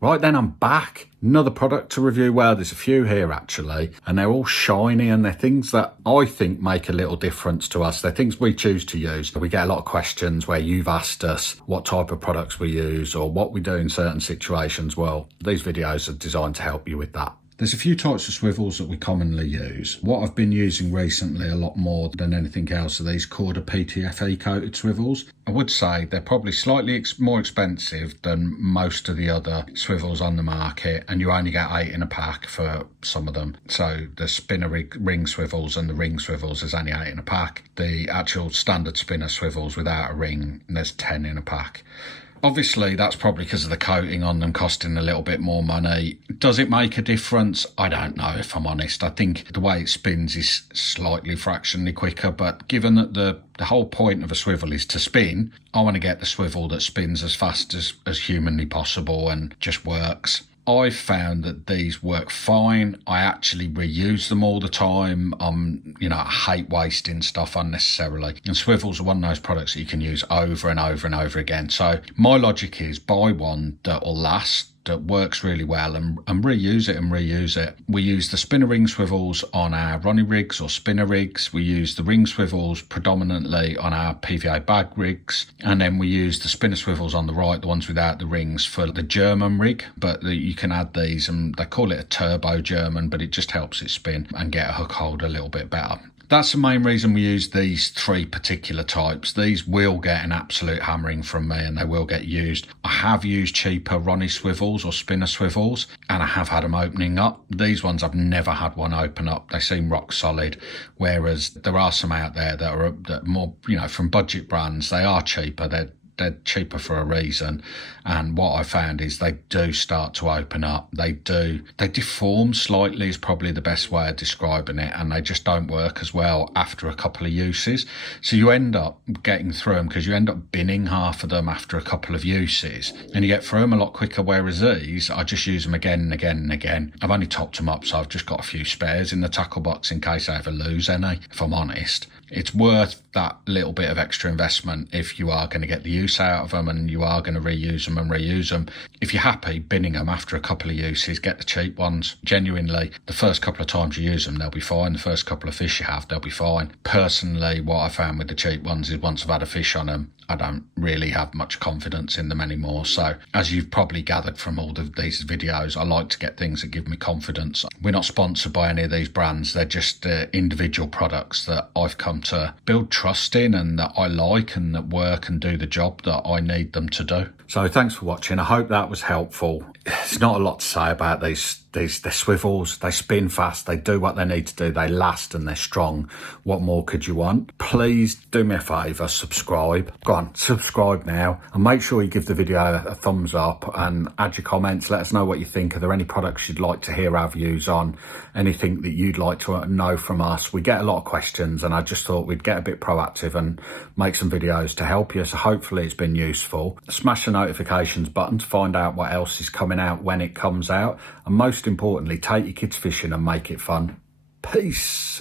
Right then, I'm back. Another product to review. Well, there's a few here actually, and they're all shiny, and they're things that I think make a little difference to us. They're things we choose to use. We get a lot of questions where you've asked us what type of products we use or what we do in certain situations. Well, these videos are designed to help you with that. There's a few types of swivels that we commonly use. What I've been using recently a lot more than anything else are these Korda PTFE coated swivels. I would say they're probably slightly more expensive than most of the other swivels on the market, and you only get 8 in a pack for some of them. So the spinner ring swivels and the ring swivels, there's only 8 in a pack. The actual standard spinner swivels without a ring, there's 10 in a pack. Obviously, that's probably because of the coating on them costing a little bit more money. Does it make a difference? I don't know, if I'm honest. I think the way it spins is slightly fractionally quicker, but given that the whole point of a swivel is to spin, I want to get the swivel that spins as fast as humanly possible and just works. I've found that these work fine. I actually reuse them all the time. I hate wasting stuff unnecessarily. And swivels are one of those products that you can use over and over and over again. So my logic is buy one that will last, that works really well, and reuse it. We use the spinner ring swivels on our Ronnie rigs or spinner rigs. We use the ring swivels predominantly on our PVA bag rigs, and then we use the spinner swivels on the right, the ones without the rings, for the German rig. But you can add these, and they call it a turbo German, but it just helps it spin and get a hook hold a little bit better. That's the main reason we use these 3 particular types. These will get an absolute hammering from me, and they will get used. I have used cheaper Ronnie swivels or spinner swivels, and I have had them opening up. These ones, I've never had one open up. They seem rock solid, whereas there are some out there that are more, from budget brands. They are cheaper. They're cheaper for a reason, and what I found is they do start to open up. They deform slightly is probably the best way of describing it, and they just don't work as well after a couple of uses. So you end up getting through them because you end up binning half of them after a couple of uses, and you get through them a lot quicker, whereas these, I just use them again and again and again. I've only topped them up, so I've just got a few spares in the tackle box in case I ever lose any, if I'm honest. It's worth that little bit of extra investment if you are going to get the use out of them and you are going to reuse them. If you're happy binning them after a couple of uses, get the cheap ones. Genuinely, the first couple of times you use them, they'll be fine. The first couple of fish you have, they'll be fine. Personally, what I found with the cheap ones is once I've had a fish on them, I don't really have much confidence in them anymore. So as you've probably gathered from all of these videos, I like to get things that give me confidence. We're not sponsored by any of these brands. They're just individual products that I've come to build trust in and that I like and that work and do the job that I need them to do. So thanks for watching. I hope that was helpful. There's not a lot to say about these. They're swivels, they spin fast, they do what they need to do, they last, and they're strong. What more could you want? Please do me a favour, subscribe. Go on, subscribe now, and make sure you give the video a thumbs up and add your comments. Let us know what you think. Are there any products you'd like to hear our views on? Anything that you'd like to know from us? We get a lot of questions, and I just thought we'd get a bit proactive and make some videos to help you. So hopefully it's been useful. Smash the notifications button to find out what else is coming out when it comes out, and most importantly, take your kids fishing and make it fun. Peace.